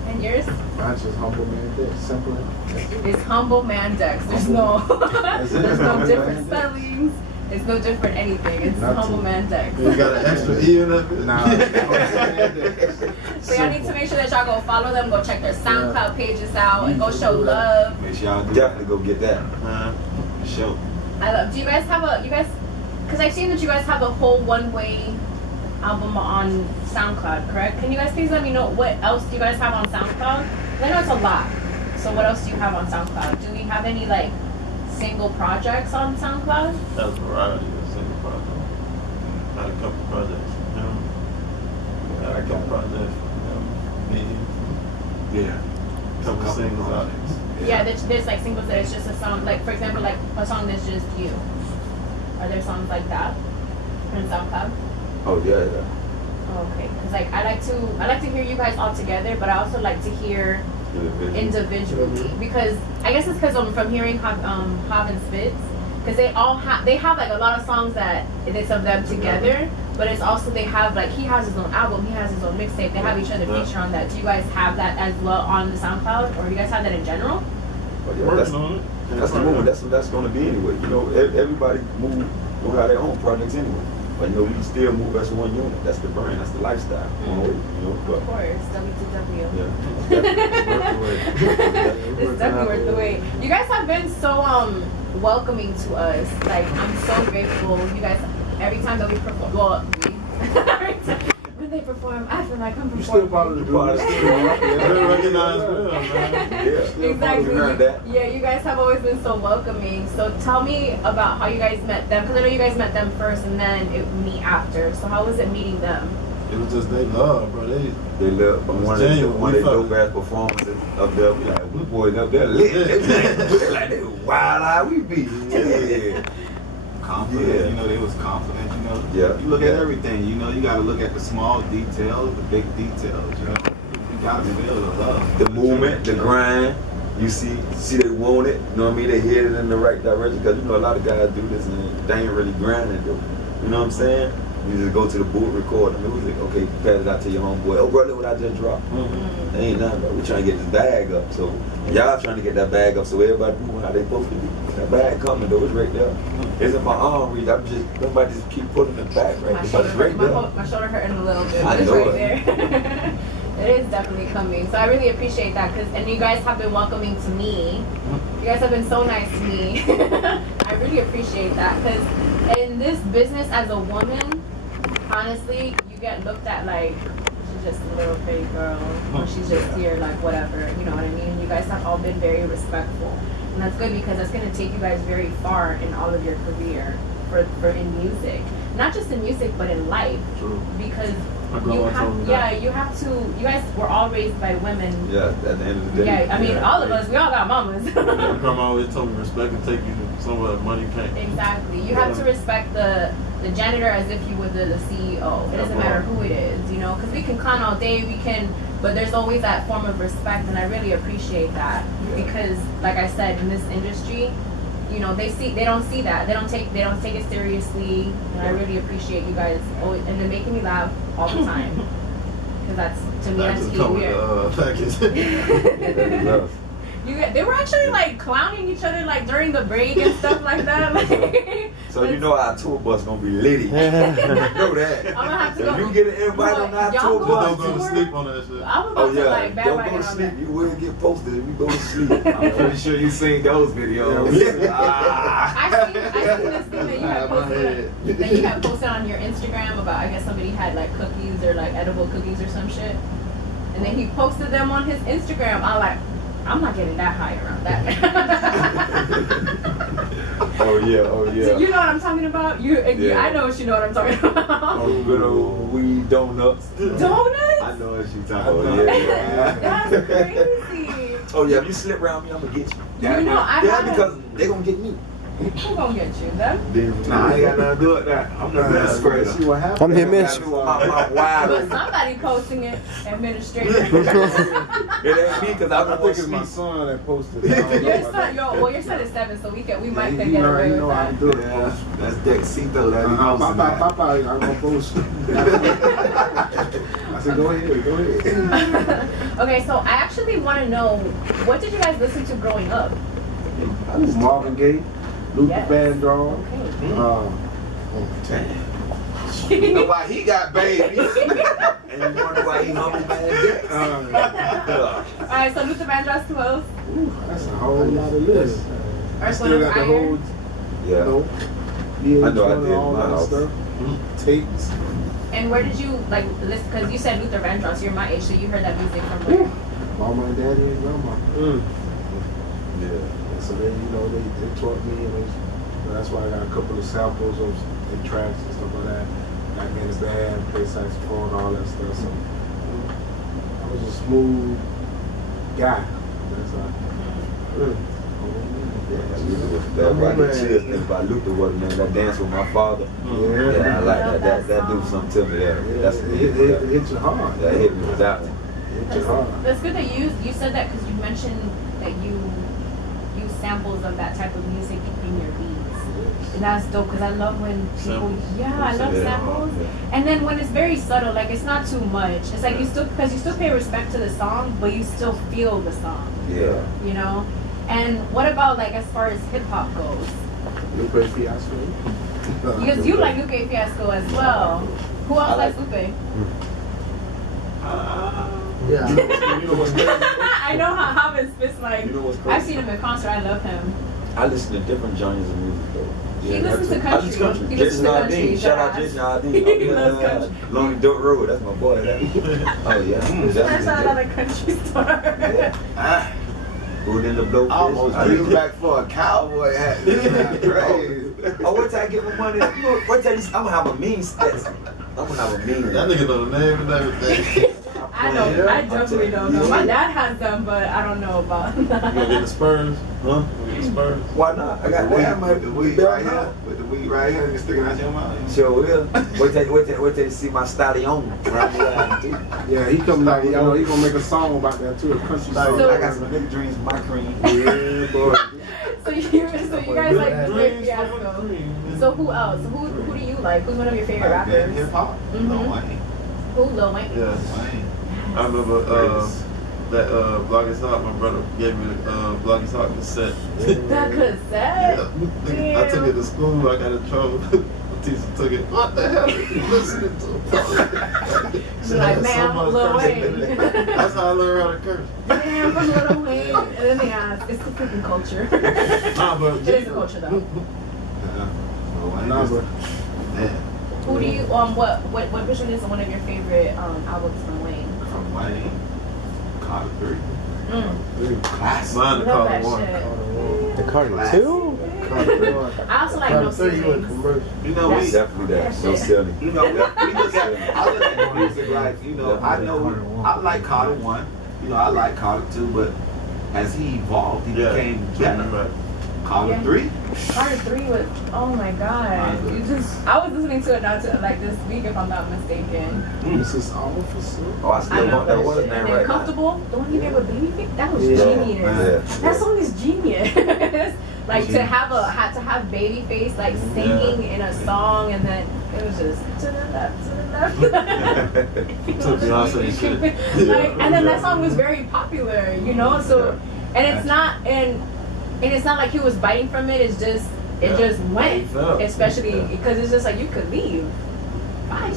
And yours That's just humble man. That's simple. is Humble Man Dex. There's no different spellings. It's no different anything. It's Not Humble to. Man Dex. You got an extra E in it? Nah. So y'all need to make sure that y'all go follow them, go check their SoundCloud pages out, and go show love. Make sure y'all do definitely go get that. the show. I love. Do you guys have because I've seen that you guys have a whole one-way album on SoundCloud, correct? Can you guys please let me know what else do you guys have on SoundCloud? 'Cause I know it's a lot. So what else do you have on SoundCloud? Do we have any like single projects on SoundCloud? That's a variety of single projects. Had a couple projects. couple projects. Me, Yeah. couple singles out. Yeah, there's like singles that it's just a song. Like for example, like a song that's just you. Are there songs like that on SoundCloud? Oh yeah, yeah. Oh, okay, because like I like to hear you guys all together, but I also like to hear individually because I guess it's because from hearing Hav and Spitz, because they have like a lot of songs that it's of them together, but it's also they have like he has his own album, he has his own mixtape, they have each other feature on that. Do you guys have that as well on the SoundCloud, or do you guys have that in general? Oh, yeah, that's the movement. That's going to be anyway. You know, everybody will have their own projects anyway. But you know, we still move as one unit. That's the brand. That's the lifestyle. You know, but, of course, W2W. Yeah. It's definitely worth the wait. You guys have been so welcoming to us. Like I'm so grateful. You guys, every time that we perform, every time when they perform, I feel like I'm performing. You still part of the group. They're recognized well, man. Yeah. Exactly. You heard that. Yeah, you guys have always been so welcoming. So tell me about how you guys met them, because I know you guys met them first and then me after. So how was it meeting them? It was just they love, bro. They love. But one of the dope ass performances up there, we like, we boys up there lit. They like, they wild how we be. Yeah. Confident, Yeah. you know, they was confident, you know. Yeah. You look at everything, you know, you gotta look at the small details, the big details, you know. You gotta feel the love. The movement, the grind. You see they want it. You know what I mean? They head it in the right direction. Because you know a lot of guys do this and they ain't really grinding though. You know what I'm saying? You just go to the booth, record the music. Okay, pass it out to your homeboy. Oh, bro, look what I just dropped. They ain't nothing, bro. We trying to get this bag up. So y'all trying to get that bag up so everybody moving how they supposed to be. That bag coming though, it's right there. It's in my arm reach. I'm just, nobody just keep putting it back right My there. shoulder, It's right there. my shoulder hurting a little bit. I It's know right it. there. It is definitely coming. So I really appreciate that, and you guys have been welcoming to me. You guys have been so nice to me. I really appreciate that, because in this business as a woman, honestly, you get looked at like she's just a little pretty girl, or she's just here like whatever. You know what I mean? You guys have all been very respectful, and that's good because that's going to take you guys very far in all of your career for in music, not just in music but in life. True. Because You have to. You guys were all raised by women. Yeah, at the end of the day. Yeah, I mean, all of us, we all got mamas. My grandma always told me respect and take you somewhere money can't. Exactly. You have to respect the janitor as if you would the CEO. It doesn't matter who it is, you know, because we can clown all day, but there's always that form of respect, and I really appreciate that because, like I said, in this industry, you know, they don't see that. They don't take it seriously. And I really appreciate you guys always, and they're making me laugh all the time. Because that's, to me, that's key. Love. They were actually like clowning each other like during the break and stuff like that. Like, So you know our tour bus gonna be litty. You know that. I'm gonna have to If go. you get an invite on our Y'all tour go bus, on Don't go to tour? sleep on that shit. I'm about oh to yeah, like don't go bandwagon to on sleep. that. You will get posted if you go to sleep. I'm pretty sure you seen those videos. I seen this thing that you had posted on your Instagram about, I guess somebody had like cookies or like edible cookies or some shit, and then he posted them on his Instagram. I'm not getting that high around that. Oh yeah. So you know what I'm talking about? Yeah. I know you know what I'm talking about. Oh, good old weed donuts. Donuts? I know what you talking Oh about. yeah. That's crazy. Oh yeah. If you slip around me, I'm gonna get you. You know, I Yeah, haven't. because they gonna get me. Who gonna get you? Them? Nah, I ain't got nothing to do with that. I'm the administrator. See what happened. I'm the My administrator. But wild. somebody posting it, administrator. It ain't me because I I'm think it's my son that posted it. I don't know Your about son, that. your son is 7, so we might He could get away know with how to that. do it. Yeah, that's Dexito that he Papa, posting that. Papa, I'm gonna post it. I said, go ahead. Okay, so I actually want to know, what did you guys listen to growing up? Marvin Gaye, Luther Yes. Vandross. You know why he got babies? And you wonder why he humble man Dex. Alright, so Luther Vandross, who else? That's a whole lot of list. I Earth, still Wind, got the Fire? whole, Yeah. yeah, I know I did all in my that house. stuff. Tapes. And where did you, like, listen, because you said Luther Vandross, you're my age, so you heard that music from where? Mama and daddy and grandma. Yeah. And so they, they taught me, and that's why I got a couple of samples of the tracks and stuff like that. back in the band, play saxophone, all that stuff. So I was a smooth guy. That's all. Really. That's why the chills think about Luther was, man. That dance with my father. Yeah, I like that. That do something to me there. That's It hit you hard. That hit me without it. That's good that you said that because you mentioned that you use samples of that type of music in your beats, and that's dope because I love when people I love samples, and then when it's very subtle, like it's not too much. It's like you still pay respect to the song, but you still feel the song. Yeah. You know. And what about like as far as hip hop goes? Lupe Fiasco. Because you like Lupe Fiasco as well. Who else likes Lupe? Yeah. You know what's crazy? I know how Hamid spits like. You know what's crazy? I've seen him in concert. I love him. I listen to different genres of music though. He listens to I country. listen to country. He listens Jason to country. Aldean. Shout out Jason Aldean. He loves country. Lonely Dirt Road. That's my boy. Oh yeah. That's another country star. Yeah. Food in the blowfish. I almost drew back for a cowboy hat. Crazy. Oh, what time I give him money? You know, what time I'm gonna have a mean stats. I'm gonna have a mean. That nigga know the name and everything. I know. I definitely don't know. My dad has them, but I don't know about You gonna get the Spurs? Huh? You gonna get the Spurs? Why not? I got With the weed right here. With the weed right here, you sticking out your mouth. Sure will. Wait till you see my stallion. Yeah, he come like, you know, he gonna make a song about that too, a country song. So- I got some big dreams, my cream. Yeah, boy. So you guys like Lupe Fiasco. So who else? Who do you like? Who's one of your favorite rappers? Hip hop. Mhm. Lil Wayne. Who? Lil Wayne. Yeah. Wayne. I remember that Bloggers Hot, my brother gave me the Bloggers Hot cassette. That cassette. I took it to school, I got in trouble. The teacher took it. What the hell are you listening to? She's like, man, I'm Lil Wayne. That's how I learned how to curse. Damn, from Lil Wayne. And then they ask, it's the freaking culture. Nah, but It is a culture though. Lil Wayne Nah, is- but Man, Who do you which one is one of your favorite albums from Wayne? from Wayne. Carter 3. Classic. mine to call Love it that one. shit. The Carter 2? I also like No Ceilings. You know, That's- we Definitely that. No selling. You know, we look at, I look at music like, you know, I like Carter 1, you know, I like Carter 2, but as he evolved, he became better. Right. Carter 3, Carter 3 was, oh my god. I was listening to it now like this week if I'm not mistaken. this is officer. Oh, I I still love want that that. What shit. his name And then right now? Comfortable, the one he did with Babyface, that was Yeah. genius. Yeah. That song is genius. Like to have Babyface like singing in a song and then it was just to the left, to the left. To Beyonce shit. Like, and then that song was very popular, you know. So and it's not and it's not like he was biting from it. It's just it just went, especially because it's just like you could leave. Bye.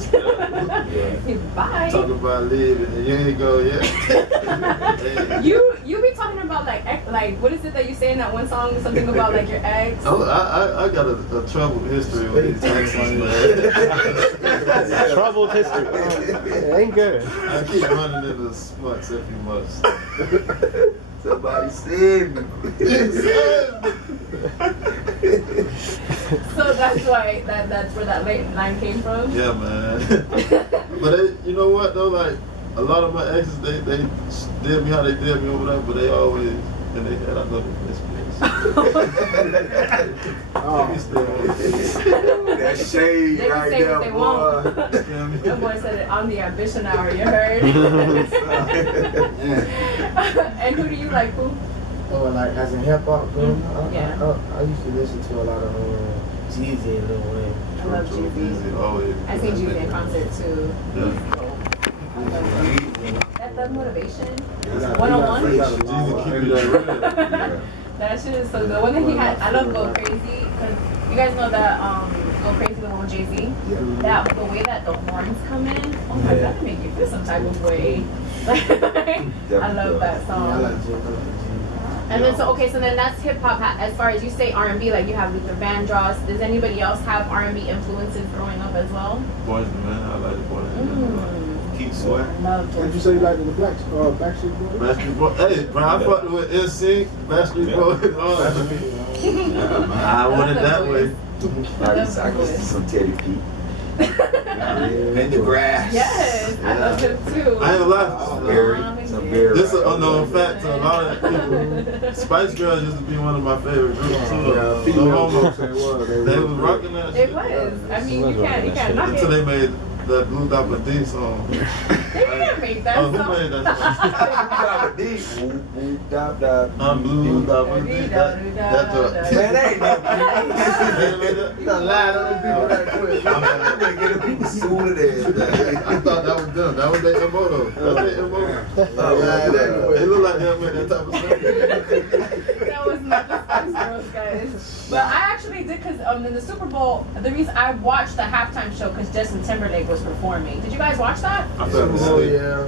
Bye. Talk about living and you ain't go yet. You be talking about like what is it that you say in that one song? Something about like your ex. Oh, I got a troubled history with these exes, man. Troubled history. It ain't good. I keep running into smuts every month. Somebody save me. So that's why that's where that late line came from. Yeah, man. But you know what though? Like a lot of my exes, they did me how they did me over there, but they always in their head I know they miss me. that shade They can right say there, what they boy. want. You know what I mean? That boy said it on the ambition hour. You heard? And who do you like? Who? Oh, like as in hip hop, Yeah. I used to listen to a lot of Jeezy and Lil Wayne. I love Jeezy. Always. I seen Jeezy in concert too. Yeah. I love him. That motivation. Yeah. 101? Jeezy keep it that real. That shit is so good. One thing he had, I love Go Crazy because you guys know that Go Crazy, the one with Jay-Z. That the way that the horns come in, oh my god, that make you feel some type of way. I love that I song. like Jeezy. And then so then that's hip hop. As far as you say R&B, like you have Luther Vandross. Does anybody else have R&B influences growing up as well? Boys and men, I like the boys and men. Keep sweating. I love Did you Boys. say you like the Backstreet Boys? Backstreet Boys. Hey, bro, I fucked with NSYNC, Backstreet Boys, and all that. I want it that way. I listen to some Teddy P. In the grass. Yes, I love him too. I ain't gonna lie. Very. This is an unknown fact to a lot of people. Spice Girls used to be one of my favorite groups too. No homo. They was rocking that shit. It was. I mean, you can't knock Until it. they made that Blue Dapper D song. They didn't make that Oh, song. who made that song? I'm Blue Dapper D. That's a... Man, that ain't that. You done lied on them people that quick. I'm gonna get the people sued today. I thought that was them. That was their MO though. That's their MO. They look like them in that type of stuff. That was not the Spice Girls, guys. But I actually did, because in the Super Bowl, the reason I watched the halftime show because Justin Timberlake was performing. Did you guys watch that? I fell Oh asleep. yeah.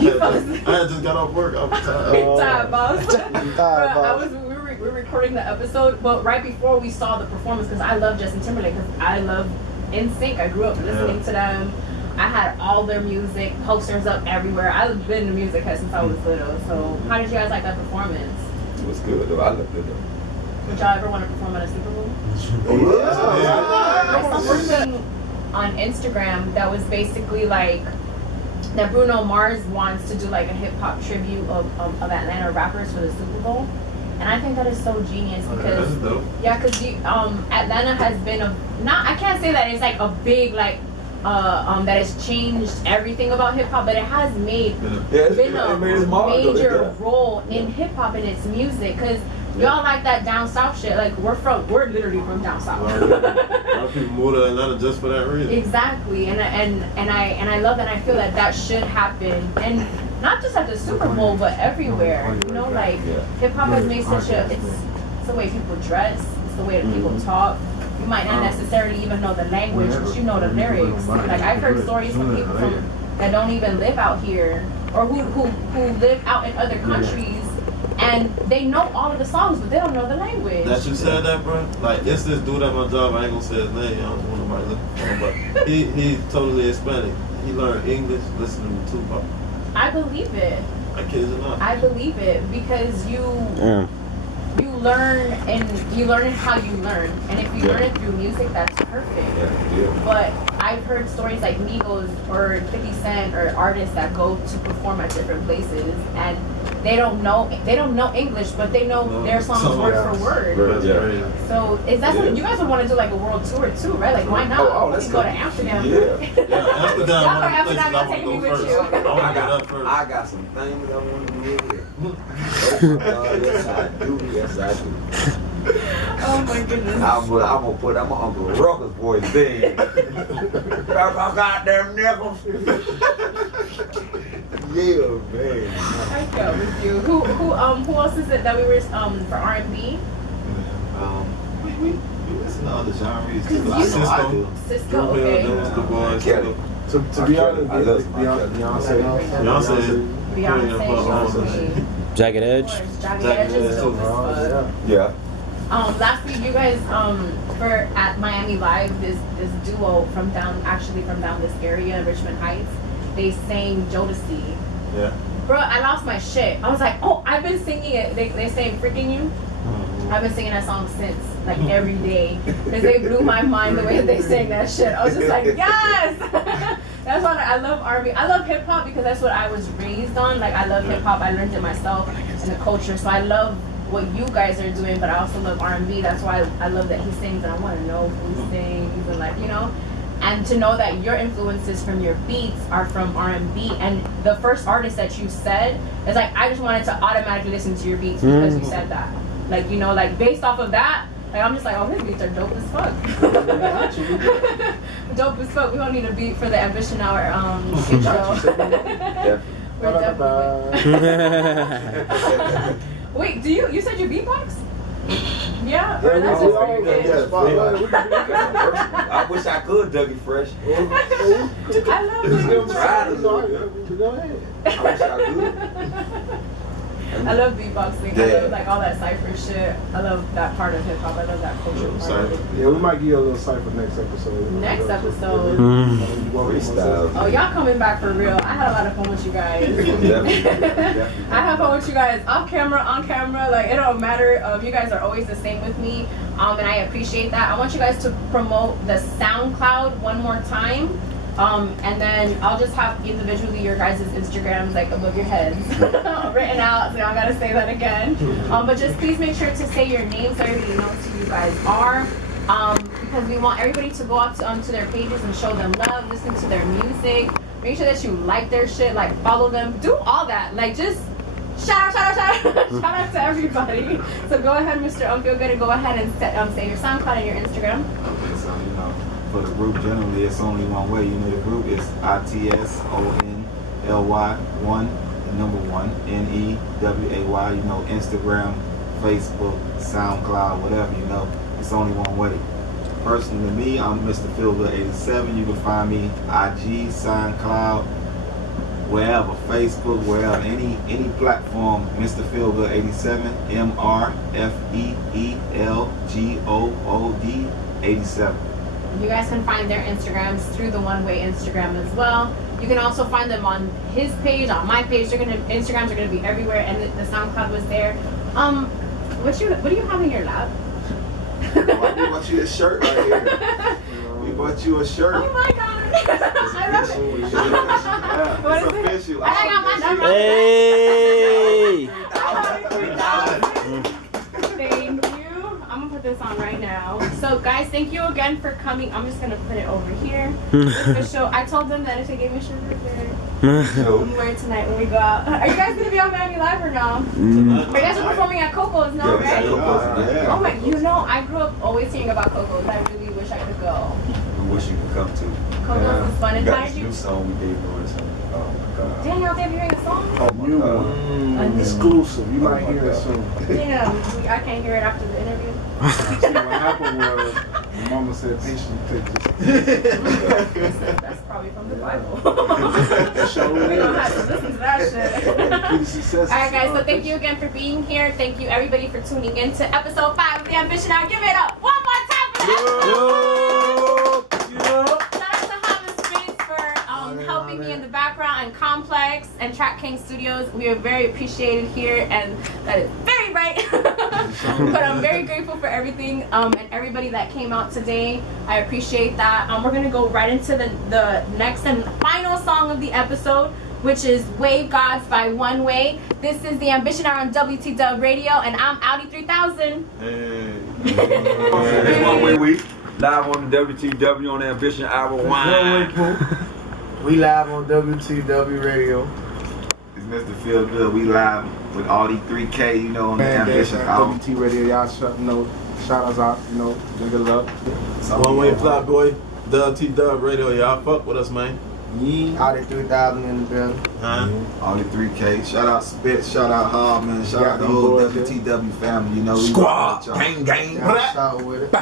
You fell asleep. I had just got off work. I was tired. Big time, boss. Tired, boss. We were recording the episode, but right before we saw the performance, because I love Justin Timberlake, because I love NSYNC. I grew up listening to them. I had all their music, posters up everywhere. I've been in music since I was little. So how did you guys like that performance? It was good though. I loved it though. Would y'all ever want to perform at a Super Bowl? Oh, I saw something on Instagram that was basically like that Bruno Mars wants to do like a hip hop tribute of Atlanta rappers for the Super Bowl, and I think that is so genius because That's dope. because Atlanta has been I can't say that it's like a big like that has changed everything about hip hop, but it has made been a major role in hip hop and its music because. Y'all like that down south shit. Like we're literally from down south. A lot of people move to Atlanta just for that reason. Exactly, and I love that. I feel that that should happen, and not just at the Super Bowl, but everywhere. You know, like hip hop has made such a it's the way people dress, it's the way that people talk. You might not necessarily even know the language, but you know the lyrics. Like I've heard stories from people that don't even live out here, or who live out in other countries. And they know all of the songs, but they don't know the language. That you said that, bro? Like, it's this dude at my job. I ain't gonna say his name. I don't want nobody looking for him, but he's totally Hispanic. He learned English listening to Tupac. I believe it. I kid you not. I believe it because you learn how you learn, and if you learn it through music, that's perfect. But I've heard stories like Migos or 50 Cent or artists that go to perform at different places and they don't know English, but they know their songs word for word. So is that something you guys would want to do, like a world tour too, right? Like why not? Oh, let's go to Amsterdam. Amsterdam. Y'all go to Amsterdam, I'll take me with you. I got some things I want to do here. Yes, I do. Yes, I do. Oh my goodness. I'm gonna put my Uncle Ruckus voice in. Goddamn nickels. Yeah, man. I go with you. Who else is it that we were for R&B? We listen to other genres. Cisco, Drew okay. Hill, those the boys. Kelly. To be honest, I love Beyonce. Jagged Edge. Jagged Edge is dope as fuck. Yeah. Last week you guys for at Miami Live this duo from down this area, Richmond Heights, they sang Jodeci. Yeah. Bro, I lost my shit. I was like, oh, I've been singing it. They sang Freaking You. I've been singing that song since, like every day, because they blew my mind the way that they sang that shit. I was just like, yes. That's why I love R&B. I love hip hop because that's what I was raised on. Like I love hip hop. I learned it myself in the culture. So I love what you guys are doing, but I also love R&B. That's why I love that he sings, and I want to know who he sings, and like, you know, and to know that your influences from your beats are from R&B. And the first artist that you said is like, I just wanted to automatically listen to your beats because you said that. Like, you know, like based off of that, like I'm just like, oh, his beats are dope as fuck. Dope as fuck. We don't need a beat for the Ambition Hour intro. We're definitely. Wait, you said you beatbox? Yeah, or that's just I wish I could, Dougie Fresh. I love Dougie Fresh. Go ahead. I wish I could. I love beatboxing. I love like all that cypher shit. I love that part of hip hop. I love that culture part of it. Yeah, we might give you a little cypher next episode. Next episode. Freestyle. Oh, y'all coming back for real. I had a lot of fun with you guys. Definitely. I have fun with you guys off camera, on camera. Like, it don't matter. You guys are always the same with me. And I appreciate that. I want you guys to promote the SoundCloud one more time. And then I'll just have individually your guys' Instagrams like above your heads written out, so y'all gotta say that again. But just please make sure to say your names so everybody knows who you guys are. Because we want everybody to go out to their pages and show them love, listen to their music, make sure that you like their shit, like follow them, do all that. Like just shout out shout out to everybody. So go ahead, Mr. Feel Good, and go ahead and say your SoundCloud and your Instagram. Okay, so for the group generally it's only one way. The group is ITSONLY1, the number 1, NEWAY. Instagram, Facebook, SoundCloud, whatever. It's only one way. Personally, me, I'm Mr. Feelgood 87. You can find me IG, SoundCloud, wherever, Facebook, wherever, any platform. Mr. Feelgood 87, MRFEELGOOD 87. You guys can find their Instagrams through the One Way Instagram as well. You can also find them on his page, on my page. Instagrams are gonna be everywhere, and the SoundCloud was there. What do you have in your lap? We bought you a shirt right here. We bought you a shirt. Oh my god! I love it. What is it? Official. I got my number. Hey! Thank you. I'm gonna put this on right now. So guys, thank you again for coming. I'm just gonna put it over here. The show. I told them that if they gave me sugar, we'll wear it tonight when we go out. Are you guys gonna be on Miami Live or no? Are you guys are performing at Coco's, no, right? Yeah. Oh my, I grew up always hearing about Coco's. I really wish I could go. We wish you could come to. Coco's is fun. And We how got did this you? new song we gave Lawrence. Oh my god. Damn, y'all hearing the song? Oh my New god. one. Exclusive. You might hear it soon. Damn, I can't hear it after the interview. See, what happened was, my mama said, patient take That's probably from the Bible. this. Show We don't have to listen to that shit. Pretty successful. Alright guys, so thank you again for being here. Thank you everybody for tuning in to episode 5 of The Ambition Hour. Give it up one more time for Shout out to Hollis Spitz for helping me in the background, and Complex and Track King Studios. We are very appreciated here, and that is very right. But I'm very grateful for everything and everybody that came out today. I appreciate that. We're gonna go right into the next and final song of the episode, which is Wave Gods by One Way. This is The Ambition Hour on WTW Radio, and I'm Audi 3000. Hey. One Way Week. Live on the WTW on the Ambition Hour. Wine. We live on WTW Radio. It's Mr. Feel Good. We live with Audi 3K, on the Ambition Hour. WT Radio, y'all shout us out, big it up. One Way Fly Boy, WTW Radio. Y'all fuck with us, man. Audi 3000 in the building. Audi 3K. Shout out Spitz. Shout out Hall, man. Shout out the whole WTW family. We Squad. rock with y'all. Gang, gang. Y'all shout with it.